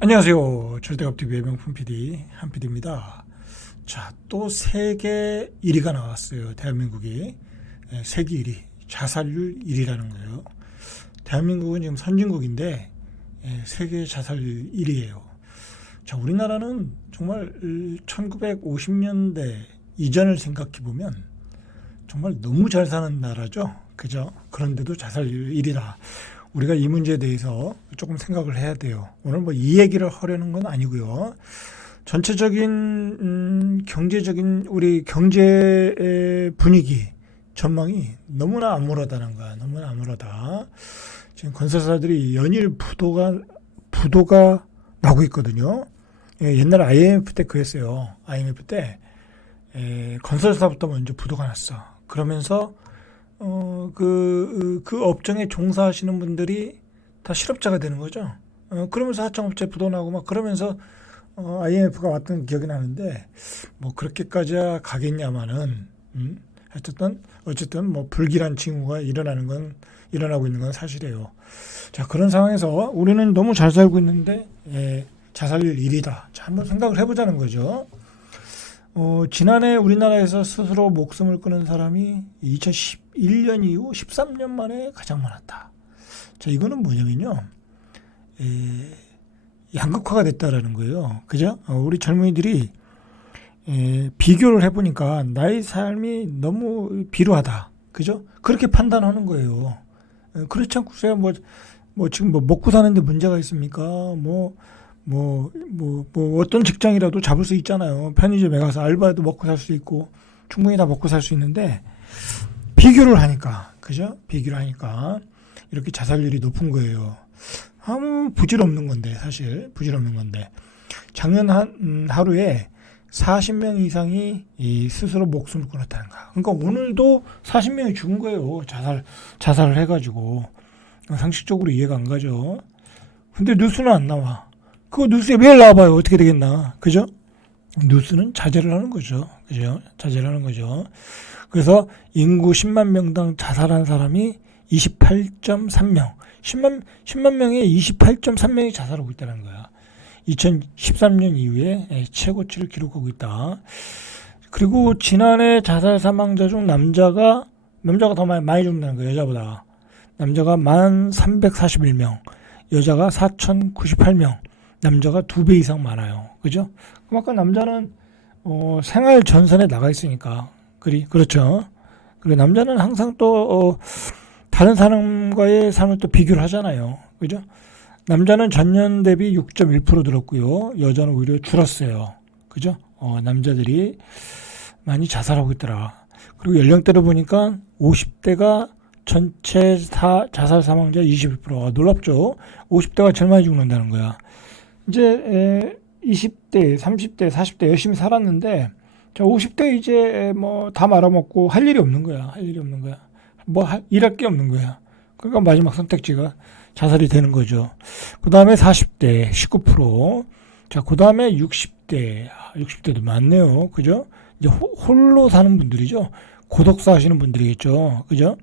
안녕하세요. 절대업TV의 명품 PD 한PD입니다. 자, 또 세계 1위가 나왔어요. 대한민국이 세계 1위 자살률 1위라는 거예요. 대한민국은 지금 선진국인데 세계 자살률 1위예요. 자, 우리나라는 정말 1950년대 이전을 생각해 보면 정말 너무 잘 사는 나라죠. 그죠? 그런데도 자살률 1위라. 우리가 이 문제에 대해서 조금 생각을 해야 돼요. 오늘 뭐 이 얘기를 하려는 건 아니고요. 전체적인 경제적인 우리 경제 분위기 전망이 너무나 암울하다는 거야. 너무나 암울하다. 지금 건설사들이 연일 부도가 나고 있거든요. 옛날 IMF 때 그랬어요. IMF 때 건설사부터 먼저 부도가 났어. 그러면서 그 업종에 종사하시는 분들이 다 실업자가 되는 거죠. 그러면서 하청업체 부도나고 막 그러면서 IMF가 왔던 기억이 나는데 뭐 그렇게까지 가겠냐마는 어쨌든 뭐 불길한 징후가 일어나고 있는 건 사실이에요. 자, 그런 상황에서 우리는 너무 잘 살고 있는데 자살률 1위다. 자, 한번 생각을 해보자는 거죠. 지난해 우리나라에서 스스로 목숨을 끊은 사람이 2011년 이후 13년 만에 가장 많았다. 자, 이거는 뭐냐면요. 양극화가 됐다라는 거예요. 그죠? 우리 젊은이들이 비교를 해보니까 나의 삶이 너무 비루하다. 그죠? 그렇게 판단하는 거예요. 그렇지 않고서야 뭐 지금 뭐 먹고 사는데 문제가 있습니까? 뭐 어떤 직장이라도 잡을 수 있잖아요. 편의점에 가서 알바도 먹고 살 수 있고 충분히 다 먹고 살 수 있는데 비교를 하니까, 그죠? 비교를 하니까 이렇게 자살률이 높은 거예요. 아무 부질없는 건데, 사실 부질없는 건데 작년 하루에 40명 이상이 스스로 목숨을 끊었다는 거야. 그러니까 오늘도 40명이 죽은 거예요. 자살을 해가지고. 상식적으로 이해가 안 가죠. 근데 뉴스는 안 나와. 그거 뉴스에 매일 나와봐요. 어떻게 되겠나. 그죠? 뉴스는 자제를 하는 거죠. 그죠? 자제를 하는 거죠. 그래서 인구 10만 명당 자살한 사람이 28.3명. 10만 명에 28.3명이 자살하고 있다는 거야. 2013년 이후에 최고치를 기록하고 있다. 그리고 지난해 자살 사망자 중 남자가 더 많이 죽는다는 거예요. 여자보다. 남자가 1,341명, 여자가 4,098명. 남자가 2배 이상 많아요. 그죠? 그만큼 남자는 생활 전선에 나가 있으니까. 그렇죠. 그리고 남자는 항상 또 다른 사람과의 삶을 또 비교를 하잖아요. 그죠? 남자는 전년 대비 6.1% 늘었고요. 여자는 오히려 줄었어요. 그죠? 남자들이 많이 자살하고 있더라. 그리고 연령대로 보니까 50대가 전체 자살 사망자 21%. 놀랍죠? 50대가 제일 많이 죽는다는 거야. 이제 20대, 30대, 40대 열심히 살았는데 자 50대 이제 뭐 다 말아먹고 할 일이 없는 거야. 일할 게 없는 거야. 그러니까 마지막 선택지가 자살이 되는 거죠. 그 다음에 40대 19%. 자, 그 다음에 60대도 많네요. 그죠? 이제 홀로 사는 분들이죠. 고독사 하시는 분들이겠죠. 그죠?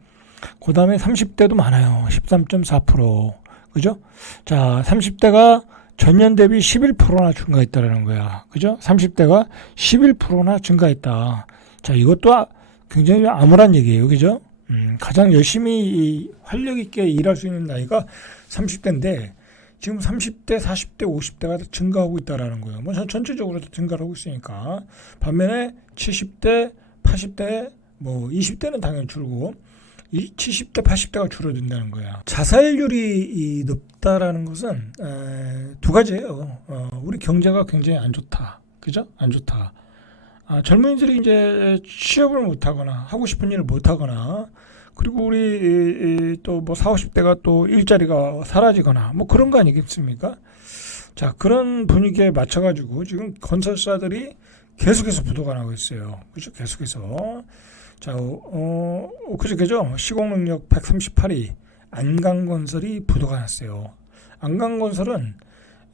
그 다음에 30대도 많아요. 13.4%. 그죠? 자, 30대가 전년 대비 11%나 증가했다라는 거야. 그죠? 30대가 11%나 증가했다. 자, 이것도 굉장히 암울한 얘기예요. 그죠? 가장 열심히 활력 있게 일할 수 있는 나이가 30대인데 지금 30대, 40대, 50대가 증가하고 있다라는 거예요. 뭐 전체적으로 증가를 하고 있으니까. 반면에 70대, 80대, 뭐 20대는 당연히 줄고 70대, 80대가 줄어든다는 거야. 자살률이 높다라는 것은 두 가지예요. 우리 경제가 굉장히 안 좋다. 그죠? 안 좋다. 젊은이들이 이제 취업을 못하거나 하고 싶은 일을 못하거나 그리고 우리 또 뭐 40, 50대가 또 일자리가 사라지거나 뭐 그런 거 아니겠습니까? 자, 그런 분위기에 맞춰가지고 지금 건설사들이 계속해서 부도가 나고 있어요. 그죠? 계속해서. 자, 그저께죠. 시공능력 138위 안강건설이 부도가 났어요. 안강건설은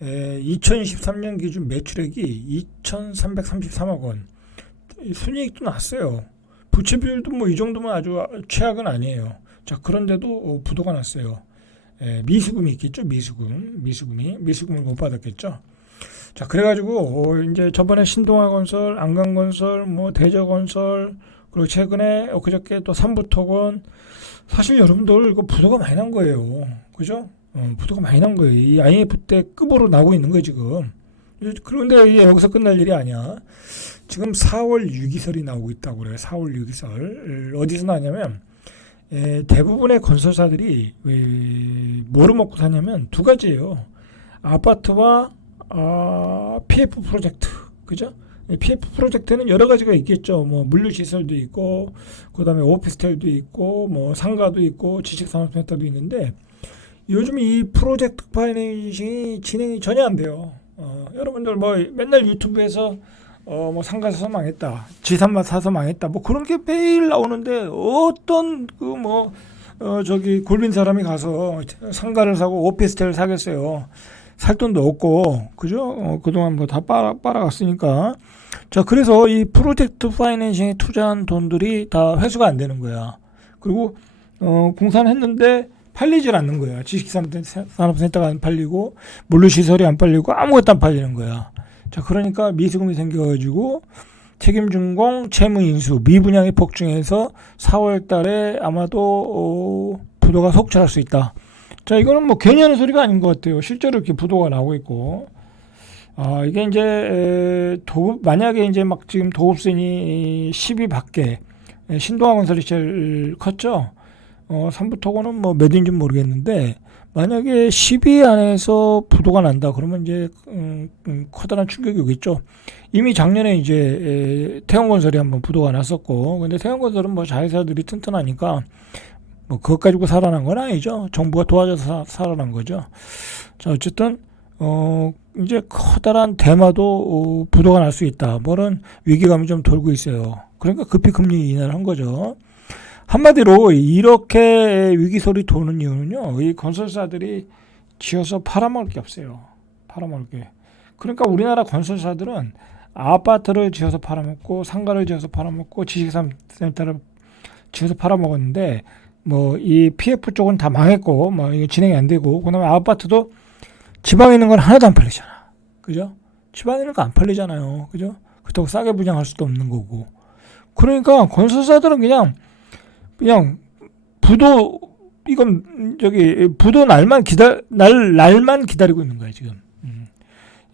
2023년 기준 매출액이 2,333억 원. 순이익도 났어요. 부채 비율도 뭐 이 정도면 아주 최악은 아니에요. 자, 그런데도 부도가 났어요. 미수금이 있겠죠. 미수금을 못 받았겠죠. 자, 그래가지고 이제 저번에 신동아건설, 안강건설, 뭐 대저건설, 그리고 최근에 그저께 또 삼부토건, 사실 여러분들 이거 부도가 많이 난 거예요. 그죠? 부도가 많이 난 거예요. 이 IMF 때 급으로 나오고 있는 거예요, 지금. 그런데 이게 여기서 끝날 일이 아니야. 지금 4월 유기설이 나오고 있다고 그래요. 4월 유기설. 어디서 나냐면, 대부분의 건설사들이 뭐로 먹고 사냐면 두 가지예요. 아파트와 PF 프로젝트, 그죠? PF 프로젝트는 여러 가지가 있겠죠. 뭐 물류시설도 있고, 그다음에 오피스텔도 있고, 뭐 상가도 있고, 지식산업센터도 있는데 요즘 이 프로젝트 파이낸싱이 진행이 전혀 안 돼요. 여러분들 뭐 맨날 유튜브에서 뭐 상가 사서 망했다, 지산만 사서 망했다, 뭐 그런 게 매일 나오는데 어떤 저기 골빈 사람이 가서 상가를 사고 오피스텔을 사겠어요. 살 돈도 없고, 그죠? 그동안 뭐 다 빨아갔으니까. 자, 그래서 이 프로젝트 파이낸싱에 투자한 돈들이 다 회수가 안 되는 거야. 그리고, 공사는 했는데 팔리질 않는 거야. 지식산업센터가 안 팔리고, 물류시설이 안 팔리고, 아무것도 안 팔리는 거야. 자, 그러니까 미수금이 생겨가지고, 책임준공, 채무인수, 미분양이 폭증해서 4월 달에 아마도, 부도가 속출할 수 있다. 자, 이거는 뭐 괜히 하는 소리가 아닌 것 같아요. 실제로 이렇게 부도가 나오고 있고. 이게 이제, 만약에 이제 막 지금 도급선이 10위 밖에, 신동아건설이 제일 컸죠. 삼부토건은 뭐 몇 위인지 모르겠는데, 만약에 10위 안에서 부도가 난다. 그러면 이제, 커다란 충격이 오겠죠. 이미 작년에 이제, 태원건설이 한번 부도가 났었고, 근데 태원건설은 뭐 자회사들이 튼튼하니까, 뭐 그것 가지고 살아난 건 아니죠. 정부가 도와줘서 살아난 거죠. 자, 어쨌든 이제 커다란 대마도 부도가 날 수 있다. 뭐런 위기감이 좀 돌고 있어요. 그러니까 급히 금리 인하를 한 거죠. 한마디로 이렇게 위기 소리 도는 이유는요, 이 건설사들이 지어서 팔아먹을 게 없어요. 팔아먹을 게. 그러니까 우리나라 건설사들은 아파트를 지어서 팔아먹고, 상가를 지어서 팔아먹고, 지식산업센터를 지어서 팔아먹었는데, 뭐 이 PF 쪽은 다 망했고, 뭐 이게 진행이 안 되고, 그다음에 아파트도 지방에 있는 건 하나도 안 팔리잖아. 그죠? 지방에 있는 거 안 팔리잖아요. 그죠? 그렇다고 싸게 분양할 수도 없는 거고. 그러니까 건설사들은 그냥 부도, 이건 저기 부도 날만 기다리고 있는 거예요, 지금.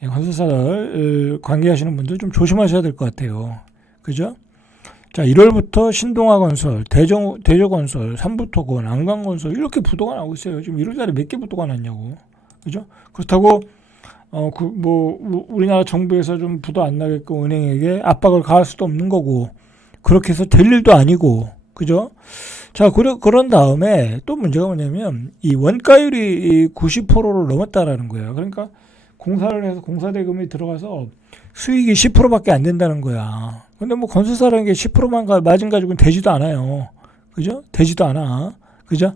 건설사들 관계하시는 분들 좀 조심하셔야 될 것 같아요. 그죠? 자, 1월부터 신동아건설, 대저건설, 삼부토건, 안강건설 이렇게 부도가 나오고 있어요. 지금 1월달에 몇 개 부도가 났냐고, 그죠? 그렇다고 우리나라 정부에서 좀 부도 안 나게끔 은행에게 압박을 가할 수도 없는 거고, 그렇게 해서 될 일도 아니고, 그죠? 자, 그런 다음에 또 문제가 뭐냐면 이 원가율이 90%를 넘었다라는 거예요. 그러니까 공사를 해서 공사대금이 들어가서 수익이 10%밖에 안 된다는 거야. 근데 뭐 건설사라는 게 10%만 마진 가지고는 되지도 않아요. 그죠? 되지도 않아. 그죠?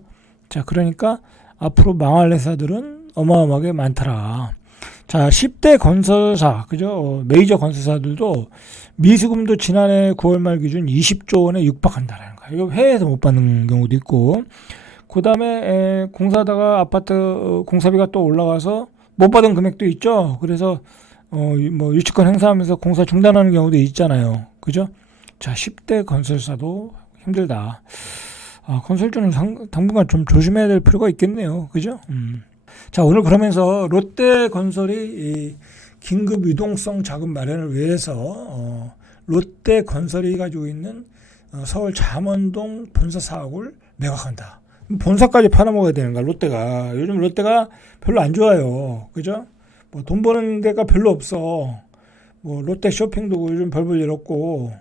자, 그러니까 앞으로 망할 회사들은 어마어마하게 많더라. 자, 10대 건설사, 그죠? 메이저 건설사들도 미수금도 지난해 9월 말 기준 20조 원에 육박한다라는 거야. 이거 해외에서 못 받는 경우도 있고, 그 다음에 공사하다가 아파트 공사비가 또 올라가서 못 받은 금액도 있죠. 그래서 뭐 유치권 행사하면서 공사 중단하는 경우도 있잖아요. 그죠? 자, 10대 건설사도 힘들다. 건설주는 당분간 좀 조심해야 될 필요가 있겠네요. 그죠? 자, 오늘 그러면서 롯데건설이 긴급 유동성 자금 마련을 위해서 롯데건설이 가지고 있는 서울 잠원동 본사 사옥을 매각한다. 본사까지 팔아먹어야 되는 거야, 롯데가. 요즘 롯데가 별로 안 좋아요. 그죠? 뭐 돈 버는 데가 별로 없어. 뭐 롯데 쇼핑도 요즘 벌벌 일 없고,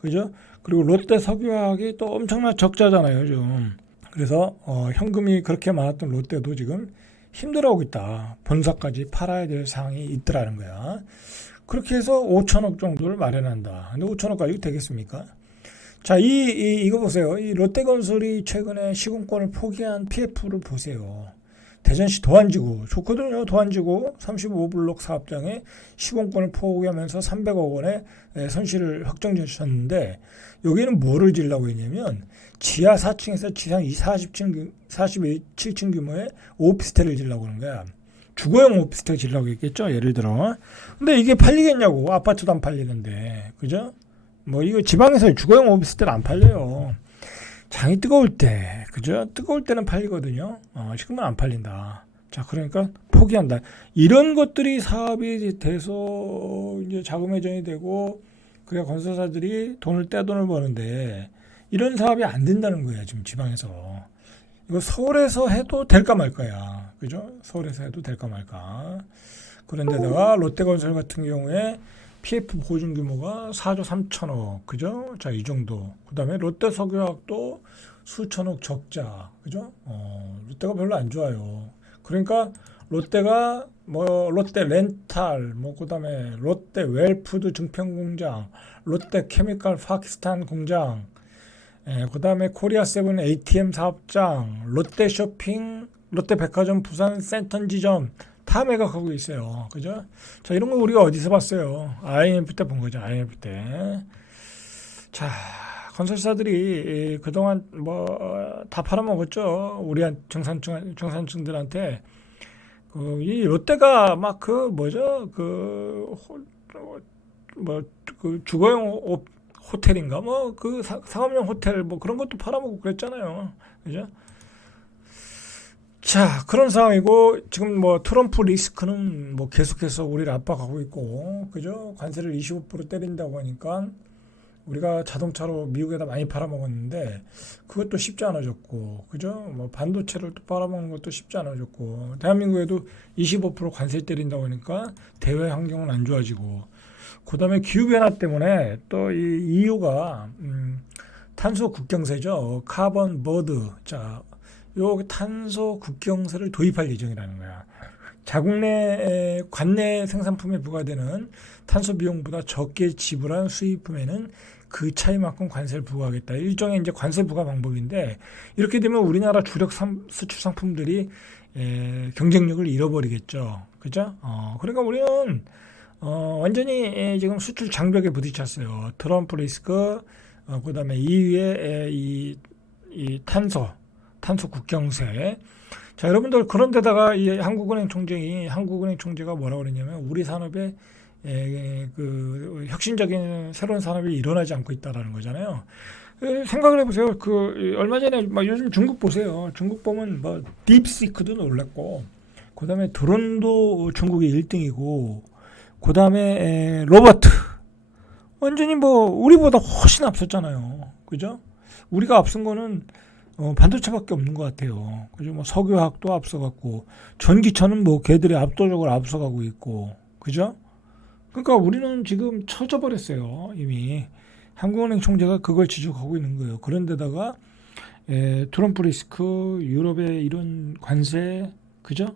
그죠? 그리고 롯데 석유화학이 또 엄청난 적자잖아요, 요즘. 그래서 현금이 그렇게 많았던 롯데도 지금 힘들어하고 있다. 본사까지 팔아야 될 상황이 있더라는 거야. 그렇게 해서 5천억 정도를 마련한다. 근데 5천억 가지고 되겠습니까? 자, 이거 보세요. 이 롯데건설이 최근에 시공권을 포기한 PF를 보세요. 대전시 도안지구 좋거든요. 도안지구 35블록 사업장에 시공권을 포기하면서 300억 원의 손실을 확정지으셨는데 여기는 뭐를 지으려고 했냐면 지하 4층에서 지상 47층 규모의 오피스텔을 지으려고 하는 거야. 주거용 오피스텔 지으려고 했겠죠. 예를 들어. 근데 이게 팔리겠냐고. 아파트도 안 팔리는데. 그죠? 뭐 이거 지방에서 주거용 오피스텔 안 팔려요. 장이 뜨거울 때, 그죠? 뜨거울 때는 팔리거든요. 지금은 안 팔린다. 자, 그러니까 포기한다. 이런 것들이 사업이 돼서 이제 자금 회전이 되고, 그래야 건설사들이 떼돈을 버는데, 이런 사업이 안 된다는 거예요, 지금 지방에서. 이거 서울에서 해도 될까 말까야. 그죠? 서울에서 해도 될까 말까. 그런데다가 롯데건설 같은 경우에 PF 보증 규모가 4조 3천억, 그죠? 자, 이 정도. 그 다음에 롯데석유화학도 수천억 적자, 그죠? 롯데가 별로 안 좋아요. 그러니까 롯데가 뭐 롯데 렌탈, 뭐 그다음에 롯데 웰푸드 증평공장, 롯데 케미칼 파키스탄 공장, 그다음에 코리아 세븐 ATM 사업장, 롯데 쇼핑, 롯데 백화점 부산 센터 지점 다 매각하고 있어요. 그죠? 자, 이런 거 우리가 어디서 봤어요? IMF 때 본 거죠. IMF 때. 자, 건설사들이 그동안 뭐 다 팔아먹었죠. 우리 정산층들한테. 이 롯데가 막 그 뭐죠? 그 주거용 호텔인가 뭐 그 상업용 호텔 뭐 그런 것도 팔아먹고 그랬잖아요. 그죠? 자, 그런 상황이고 지금 뭐 트럼프 리스크는 뭐 계속해서 우리를 압박하고 있고, 그죠? 관세를 25% 때린다고 하니까 우리가 자동차로 미국에다 많이 팔아먹었는데 그것도 쉽지 않아졌고, 그죠? 뭐 반도체를 또 팔아먹는 것도 쉽지 않아졌고, 대한민국에도 25% 관세 때린다고 하니까 대외 환경은 안 좋아지고, 그다음에 기후변화 때문에 또 이 EU가 탄소 국경세죠. 카본 버드. 자, 요 탄소 국경세를 도입할 예정이라는 거야. 자국 내 관내 생산품에 부과되는 탄소 비용보다 적게 지불한 수입품에는 그 차이만큼 관세를 부과하겠다. 일종의 이제 관세 부과 방법인데, 이렇게 되면 우리나라 주력 수출 상품들이 경쟁력을 잃어버리겠죠. 그죠? 그러니까 우리는 완전히 지금 수출 장벽에 부딪혔어요. 트럼프 리스크, 그다음에 EU의 이 탄소 국경세. 자, 여러분들, 그런데다가 이 한국은행 총재가 뭐라고 그랬냐면 우리 산업에 그 혁신적인 새로운 산업이 일어나지 않고 있다라는 거잖아요. 생각을 해보세요. 그 얼마 전에 막 요즘 중국 보세요. 중국 보면 뭐 딥시크도 놀랐고, 그다음에 드론도 중국이 1등이고, 그다음에 로버트 완전히 뭐 우리보다 훨씬 앞섰잖아요. 그죠? 우리가 앞선 거는 반도체밖에 없는 것 같아요. 그죠? 뭐 석유화학도 앞서갔고, 전기차는 뭐 걔들이 압도적으로 앞서가고 있고, 그죠? 그러니까 우리는 지금 처져 버렸어요. 이미 한국은행 총재가 그걸 지적하고 있는 거예요. 그런데다가 트럼프 리스크, 유럽의 이런 관세, 그죠?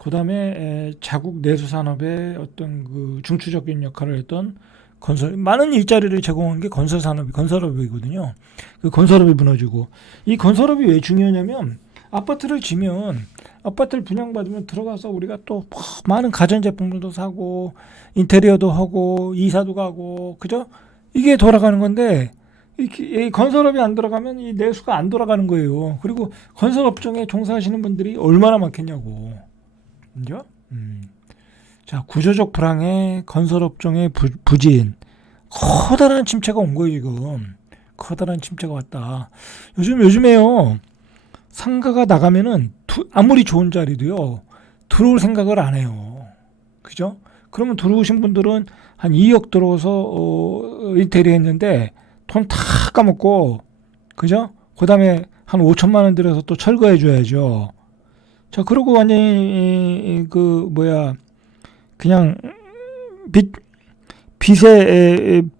그다음에 자국 내수 산업의 어떤 그 중추적인 역할을 했던 많은 일자리를 제공한 게 건설업이거든요. 그 건설업이 무너지고, 이 건설업이 왜 중요하냐면 아파트를 지면, 아파트를 분양받으면 들어가서 우리가 또 많은 가전제품들도 사고 인테리어도 하고 이사도 가고, 그죠? 이게 돌아가는 건데, 이 건설업이 안 들어가면 이 내수가 안 돌아가는 거예요. 그리고 건설업종에 종사하시는 분들이 얼마나 많겠냐고. 그죠? 자, 구조적 불황에 건설업종의 부진, 커다란 침체가 온 거예요. 지금 커다란 침체가 왔다. 요즘에요, 상가가 나가면은 아무리 좋은 자리도요 들어올 생각을 안 해요. 그죠? 그러면 들어오신 분들은 한 2억 들어와서 인테리어 했는데 돈 다 까먹고, 그죠? 그 다음에 한 5천만 원 들여서 또 철거해 줘야죠. 자, 그러고 완전히 그냥 빚을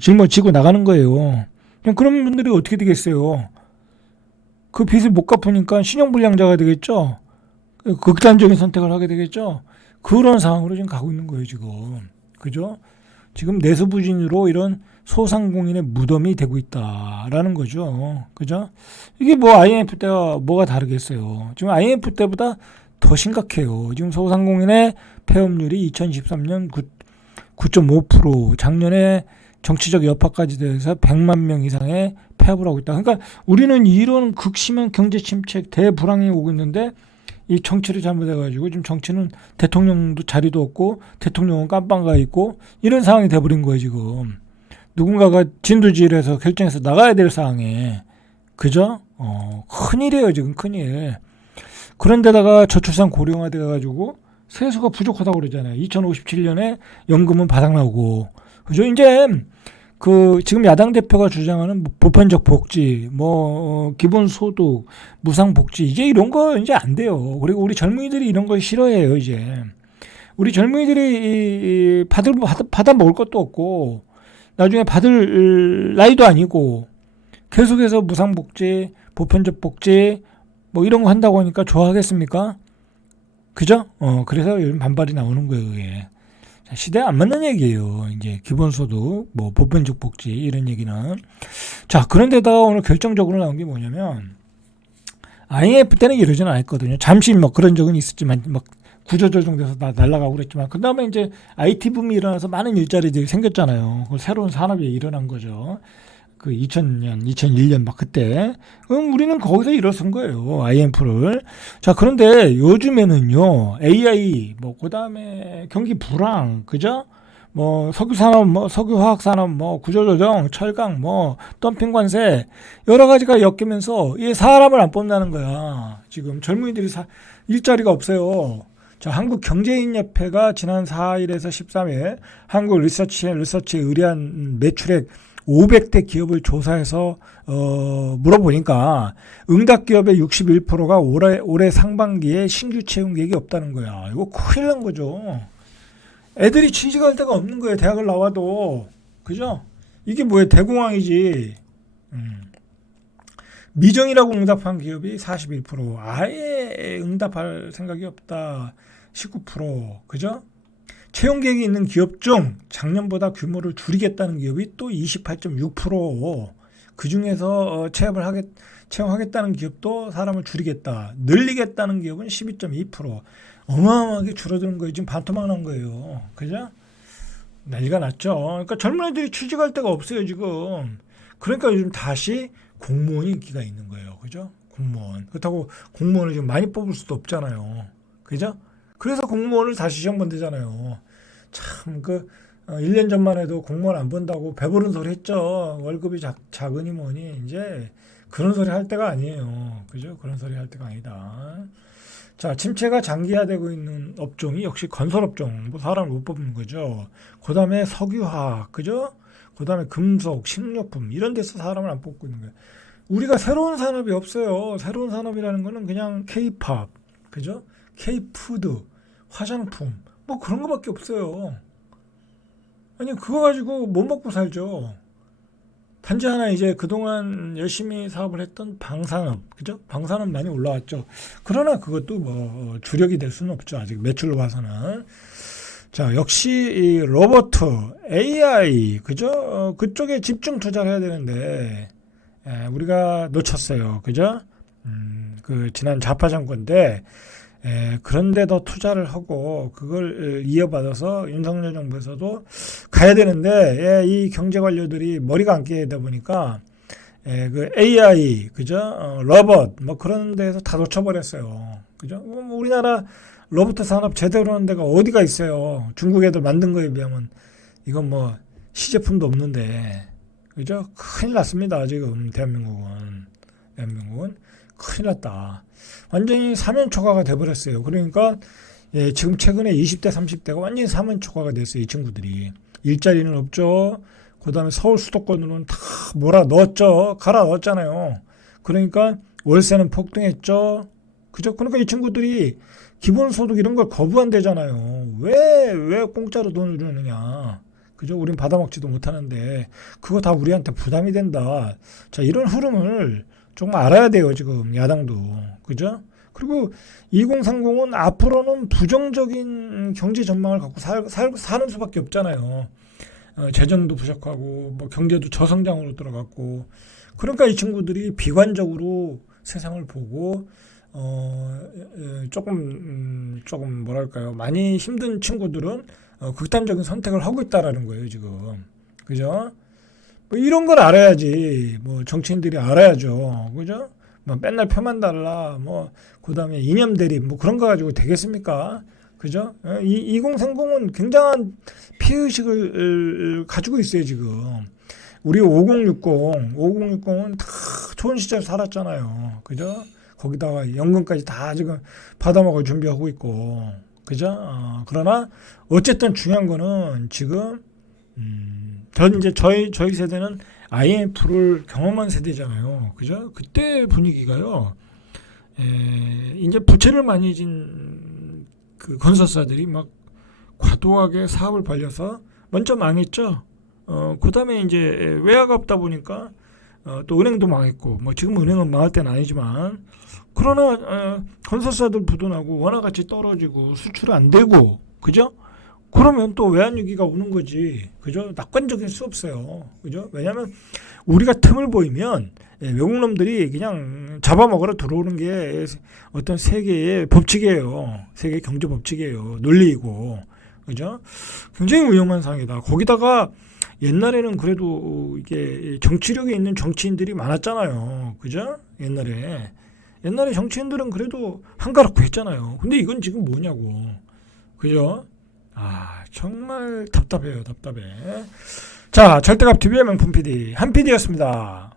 짊어지고 나가는 거예요. 그런 분들이 어떻게 되겠어요? 그 빚을 못 갚으니까 신용불량자가 되겠죠. 극단적인 선택을 하게 되겠죠. 그런 상황으로 지금 가고 있는 거예요, 지금. 그죠? 지금 내수부진으로 이런 소상공인의 무덤이 되고 있다라는 거죠. 그죠? 이게 뭐 IMF 때와 뭐가 다르겠어요. 지금 IMF 때보다 더 심각해요. 지금 소상공인의 폐업률이 2023년 9.5%, 작년에 정치적 여파까지 돼서 100만 명 이상의 폐업을 하고 있다. 그러니까 우리는 이런 극심한 경제 침체, 대불황이 오고 있는데 이 정치를 잘못해가지고 지금 정치는 대통령도 자리도 없고 대통령은 깜빵 가 있고 이런 상황이 돼버린 거예요 지금. 누군가가 진두지휘해서 결정해서 나가야 될 상황에 그죠? 큰일이에요 지금 큰일. 그런데다가 저출산 고령화 돼가지고 세수가 부족하다고 그러잖아요. 2057년에 연금은 바닥 나오고 그죠? 이제 지금 야당 대표가 주장하는 보편적 복지, 기본소득, 무상복지, 이제 이런 거 이제 안 돼요. 그리고 우리 젊은이들이 이런 걸 싫어해요, 이제. 우리 젊은이들이 받아 먹을 것도 없고, 나중에 받을 나이도 아니고, 계속해서 무상복지, 보편적 복지, 이런 거 한다고 하니까 좋아하겠습니까? 그죠? 그래서 이런 반발이 나오는 거예요, 그게. 시대에 안 맞는 얘기예요. 이제 기본소득, 보편적 복지 이런 얘기는. 자, 그런데다가 오늘 결정적으로 나온 게 뭐냐면 IMF 때는 이러진 않았거든요. 잠시 그런 적은 있었지만 구조조정돼서 날아가고 그랬지만 그 다음에 이제 IT 붐이 일어나서 많은 일자리들이 생겼잖아요. 새로운 산업이 일어난 거죠. 그 2000년, 2001년 그때. 그럼 우리는 거기서 일어선 거예요. IMF를. 자, 그런데 요즘에는요. AI, 그다음에 경기 불황, 그죠? 석유산업, 석유화학산업, 구조조정, 철강, 덤핑 관세, 여러 가지가 엮이면서 이 사람을 안 뽑는다는 거야. 지금 젊은이들이 일자리가 없어요. 자, 한국경제인협회가 지난 4일에서 13일 한국 리서치에 의뢰한 매출액 500대 기업을 조사해서 물어보니까 응답 기업의 61%가 올해 상반기에 신규 채용 계획이 없다는 거야. 이거 큰일 난 거죠. 애들이 취직할 데가 없는 거예요. 대학을 나와도. 그죠? 이게 뭐예요? 대공황이지. 미정이라고 응답한 기업이 41%. 아예 응답할 생각이 없다. 19%. 그죠? 채용 계획이 있는 기업 중 작년보다 규모를 줄이겠다는 기업이 또 28.6%. 그중에서 채용하겠다는 기업도 사람을 줄이겠다. 늘리겠다는 기업은 12.2%. 어마어마하게 줄어드는 거예요. 지금 반토막 난 거예요. 그죠? 난리가 났죠. 그러니까 젊은 애들이 취직할 데가 없어요, 지금. 그러니까 요즘 다시 공무원이 인기가 있는 거예요. 그죠? 공무원. 그렇다고 공무원을 지금 많이 뽑을 수도 없잖아요. 그죠? 그래서 공무원을 다시 시험 본대잖아요. 참, 1년 전만 해도 공무원 안 본다고 배부른 소리 했죠. 월급이 작으니 뭐니. 이제 그런 소리 할 때가 아니에요. 그죠? 그런 소리 할 때가 아니다. 자, 침체가 장기화되고 있는 업종이 역시 건설업종, 사람을 못 뽑는 거죠. 그 다음에 석유화학, 그죠? 그 다음에 금속, 식료품, 이런 데서 사람을 안 뽑고 있는 거예요. 우리가 새로운 산업이 없어요. 새로운 산업이라는 거는 그냥 K-팝, 그죠? K-푸드, 화장품, 그런 거밖에 없어요. 아니, 그거 가지고 못 먹고 살죠. 단지 하나 이제 그동안 열심히 사업을 했던 방산업, 그죠? 방산업 많이 올라왔죠. 그러나 그것도 주력이 될 수는 없죠. 아직 매출로 봐서는. 자, 역시 이 로봇, AI, 그죠? 그쪽에 집중 투자를 해야 되는데, 우리가 놓쳤어요. 그죠? 지난 좌파 정권 때, 그런데 더 투자를 하고 그걸 이어받아서 윤석열 정부에서도 가야 되는데 이 경제 관료들이 머리가 안 깨다 보니까 AI 그죠 로봇 그런 데서 다 놓쳐버렸어요. 그죠? 우리나라 로봇 산업 제대로 하는 데가 어디가 있어요? 중국 애들 만든 거에 비하면 이건 시제품도 없는데 그죠? 큰일 났습니다. 지금 대한민국은 큰일 났다. 완전히 사면초가가 돼버렸어요. 그러니까 지금 최근에 20대 30대가 완전히 사면초가가 됐어요. 이 친구들이. 일자리는 없죠. 그 다음에 서울 수도권으로는 다 갈아 넣었잖아요. 그러니까 월세는 폭등했죠. 그죠? 그러니까 이 친구들이 기본소득 이런 걸 거부한대잖아요. 왜 공짜로 돈을 주느냐. 그죠? 우린 받아먹지도 못하는데 그거 다 우리한테 부담이 된다. 자, 이런 흐름을 좀 알아야 돼요, 지금 야당도. 그죠? 그리고 2030은 앞으로는 부정적인 경제 전망을 갖고 사는 수밖에 없잖아요. 재정도 부족하고 뭐 경제도 저성장으로 들어갔고 그러니까 이 친구들이 비관적으로 세상을 보고 조금 뭐랄까요 많이 힘든 친구들은 극단적인 선택을 하고 있다라는 거예요 지금 그죠? 뭐 이런 걸 알아야지 뭐 정치인들이 알아야죠 그죠? 뭐 맨날 표만 달라 뭐 그다음에 이념 대립 뭐 그런 거 가지고 되겠습니까? 그죠? 이 이공상공은 굉장한 피해의식을 가지고 있어요 지금. 우리 5060은 다 좋은 시절 살았잖아요. 그죠? 거기다가 연금까지 다 지금 받아먹을 준비하고 있고. 그죠? 그러나 어쨌든 중요한 거는 지금 전 이제 저희 세대는 IMF를 경험한 세대잖아요. 그죠? 그때 분위기가요. 이제 부채를 많이 진 그 건설사들이 막 과도하게 사업을 벌려서 먼저 망했죠. 그다음에 이제 외화가 없다 보니까 또 은행도 망했고 뭐 지금 은행은 망할 때는 아니지만 그러나 건설사들 부도나고 원화가치 떨어지고 수출 안 되고 그죠? 그러면 또 외환위기가 오는 거지 그죠? 낙관적일 수 없어요 그죠? 왜냐하면 우리가 틈을 보이면 외국놈들이 그냥 잡아먹으러 들어오는 게 어떤 세계의 법칙이에요 세계 경제 법칙이에요 논리이고 그죠? 굉장히 위험한 상황이다 거기다가 옛날에는 그래도 이게 정치력이 있는 정치인들이 많았잖아요 그죠? 옛날에 정치인들은 그래도 한가롭고 했잖아요 근데 이건 지금 뭐냐고 그죠? 정말 답답해요 답답해 자 절대값 TV의 명품 PD 한 PD였습니다